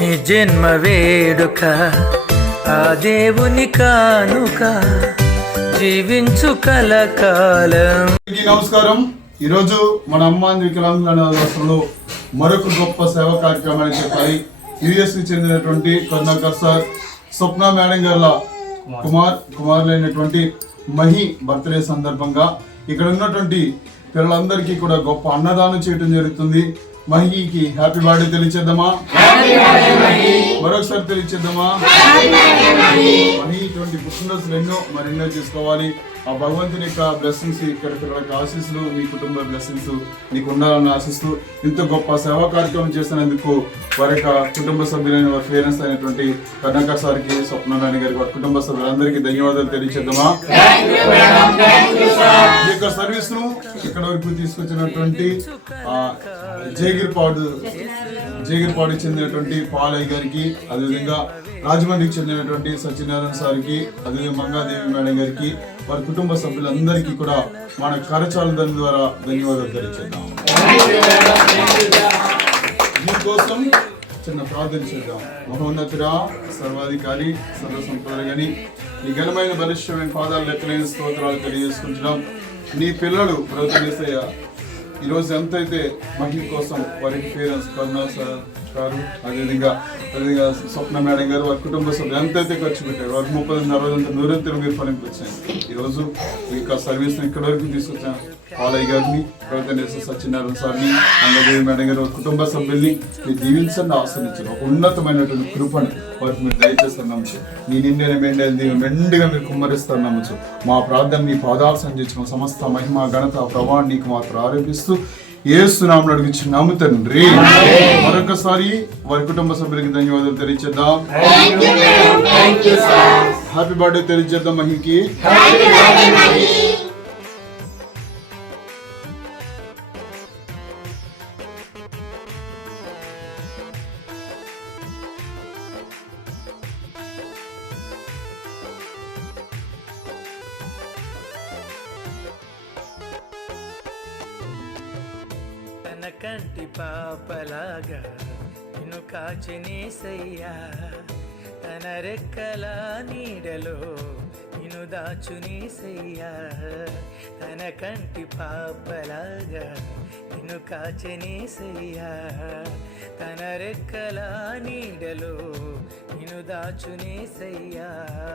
నీ జన్మ వేడుక ఆ దేవుని కానుక జీవించు కలకాలం. నమస్కారం. ఈరోజు మన అమ్మాన్ వికలాంగుల మరొక గొప్ప సేవ కార్యక్రమాన్ని చెప్పాలి. యుఎస్కి చెందినటువంటి కరుణాకర్ సార్ స్వప్న మేడం గారి కుమార్. కుమారులైనటువంటి మహి బర్త్డే సందర్భంగా ఇక్కడ ఉన్నటువంటి పిల్లలందరికీ కూడా గొప్ప అన్నదానం చేయడం జరుగుతుంది. మహికి హ్యాపీ బర్త్డే తెలియచేద్దామా? మరొకసారి తెలియచేద్దామా? మహి. ఇటువంటి పుట్టినరోజులు ఎన్నో మరెన్నో చేసుకోవాలి. ఆ భగవంతుని యొక్క బ్లెస్సింగ్స్ ఇక్కడ ఆశీస్సులు మీ కుటుంబ బ్లెస్సింగ్స్ నీకు ఉండాలని ఆశిస్తూ ఇంత గొప్ప సేవా కార్యక్రమం చేసినందుకు వారి యొక్క కుటుంబ సభ్యులైన వారి పేరెంట్స్ అయినటువంటి కర్ణాకర్ సార్కి స్వప్న నాని గారికి వారి కుటుంబ సభ్యులందరికీ ధన్యవాదాలు తెలియచేద్దామా? యొక్క సర్వీస్ను ఇక్కడ వరకు తీసుకొచ్చినటువంటి ఆ, జయగిరిపాడు చెందినటువంటి పాలయ్య గారికి అదేవిధంగా రాజమండ్రికి చెందినటువంటి సత్యనారాయణ సార్కి అదేవిధంగా మంగాదేవి మేడం గారికి వారి కుటుంబ సభ్యులందరికీ కూడా మన కరచాల దాని ద్వారా ధన్యవాదాలు తెలియజేద్దాం. దీనికోసం చిన్న ప్రార్థన చేద్దాం. మహోన్నతురా సర్వాధికారి సర్వసంపద గని ఈ ఘనమైన బలిష్టమైన పాదాలు లెక్కలేని స్తోత్రాలు తెలియజేసుకుంటున్నాం. నీ పిల్లలు బ్రతకేసయ్య ఈరోజు ఎంతైతే మహిళ కోసం వారికి పేరెంట్స్ కరుణా సార్ గారు అదేవిధంగా అదేవిధంగా స్వప్న మేడం గారు వారి కుటుంబ సభ్యులు ఎంతైతే ఖర్చు పెట్టారు వారికి ముప్పై నలభై అంత నూరంతలు మీరు ఫలింపు ఈరోజు ఈ సర్వీస్ని సర్వీస్ ఇక్కడ వరకు తీసుకొచ్చాను. పాలయ్య గారిని ప్రవర్తన సత్యనారాయణ సార్ని అంగదేవి మేడం గారు వారి కుటుంబ సభ్యుల్ని మీరు దీవించండి ఆశ్రయించండి ఒక ఉన్నతమైనటువంటి కృపను వారికి మీరు దయచేస్తారు నమ్మచ్చు నీ నిండిన మెండే మెండుగా మీరు కుమ్మరిస్తారు నమ్మచ్చు మా ప్రార్థన మీ పాదాలు సంధించిన సమస్త మహిమ ఘనత ప్రభావం నీకు మాత్రం ఆరోపిస్తూ ఏసునామను అడిగించి నమ్ముతండ్రి మరొకసారి వారి కుటుంబ సభ్యులకి ధన్యవాదాలు తెలియచేద్దాం. హ్యాపీ బర్త్డే తెలియచేద్దాం మహికి తన కంటి పాపలాగా నిన్ను కాచినేసయ్యా తన రెక్కల నీడలో నిన్ను దాచునేసయ్యా తన కంటి పాపలాగా నిన్ను కాచినేసయ్యా తన రెక్కల నీడలో నిన్ను దాచునేసయ్యా